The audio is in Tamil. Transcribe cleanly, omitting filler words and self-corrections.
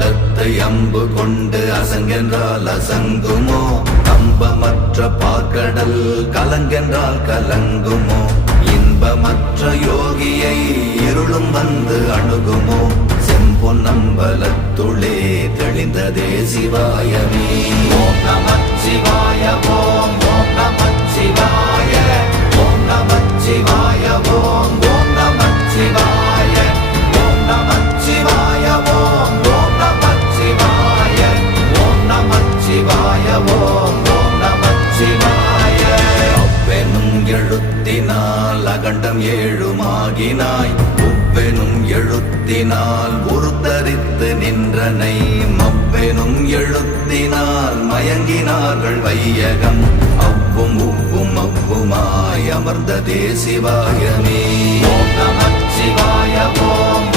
அம்பலத்தை அம்பு கொண்டு அசங்கென்றால் அசங்குமோ கம்பமற்ற பார்க்கடல் கலங்கென்றால் கலங்குமோ இன்பமற்ற யோகியை இருளும் வந்து அணுகுமோ செம்பொன்னம்பலத்துளே தெளிந்ததே சிவாயமே ஓம் நமச்சிவாய ஓம் ஓம் நமச்சிவாய ஓம் நமச்சிவாய ஓம் ஓம் நமச்சிவாய ஓம் நமச்சிவாய ஓம் ஓம் நமச்சிவாய ஓம் நமச்சிவாய ஓம் ஓம் நமச்சிவாய அவ்வெனும் எழுத்தினால் அகண்டம் ஏழுமாகினாய் உவ்வெனும் எழுத்தினால் உருத்தரித்து நின்றனை மவ்வெனும் எழுத்தினால் மயங்கினார்கள் வையகம் அவ்வும் உவ்வும் அவ்வுமாய் அமர்ந்ததே சிவாயமே ஓம் நமச்சிவாய ஓம்